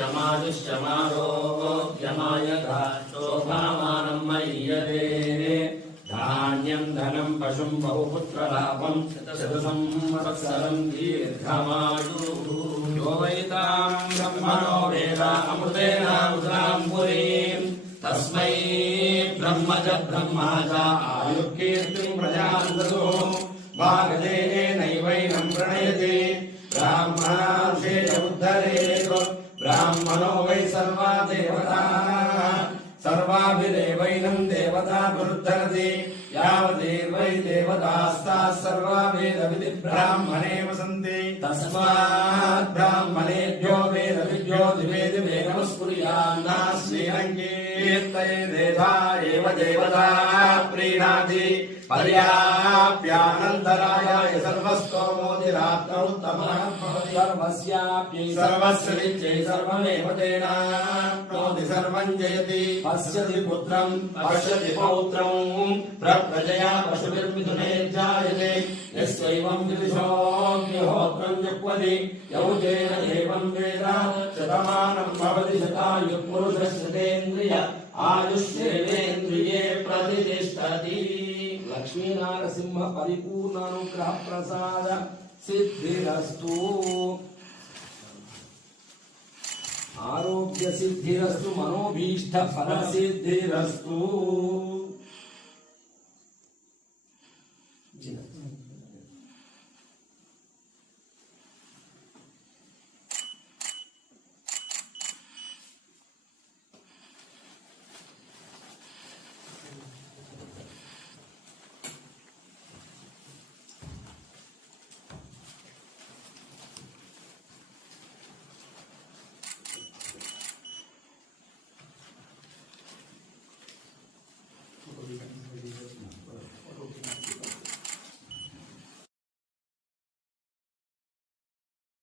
आयुष्यमारोग्यमायगा शोभामानं मय्यते धान्यं धनं पशुं बहुपुत्रलाभं शतसंवत्सरं दीर्घमायुः यो वैतां ब्रह्मणो वेद अमृतेन उदरां पुरीं तस्मै ब्रह्मज ब्रह्मा च आयुर्कीर्तिं प्रजां ददुः भागदेनैवैनं प्रणयति ब्राह्मणार्षेय उद्धरेत् ब्राह्मणो वै सर्वा देवताः सर्वाभिदेवैनं देवताभिरुद्धरति यावदेवै देवतास्ताः सर्वा वेदविधि ब्राह्मणे वसन्ति तस्मात् ब्राह्मणेभ्यो वेदविद्यो दिवे दिवे नमस्कुर्यान्नास्मीनं कीर्तयेदेधा एव देवता प्रीणाति पर्याप्यानन्तरायाय सर्वस्तोमोदिरात्रौ उत्तमः भवति सर्वस्याप्यै सर्वस्यनित्यै सर्वमेव तेनाप्नोति सर्वं जयति पश्यति पुत्रं पश्यति पौत्रं प्रजया पशुभिर्मिथुनैर्जायते यस्यैवं विदिशोऽग्निहोत्रं जुह्वति यौजेन एवं वेद शतमानं भवति शतायुः पुरुषस्यतेन्द्रिय आयुष्येवेन्द्रिये प्रतिष्ठति लक्ष्मी नारसिंह परिपूर्ण अनुग्रह प्रसाद सिद्धिरस्तु आरोग्य सिद्धिरस्तु मनोभीष्ट फल सिद्धिरस्तु।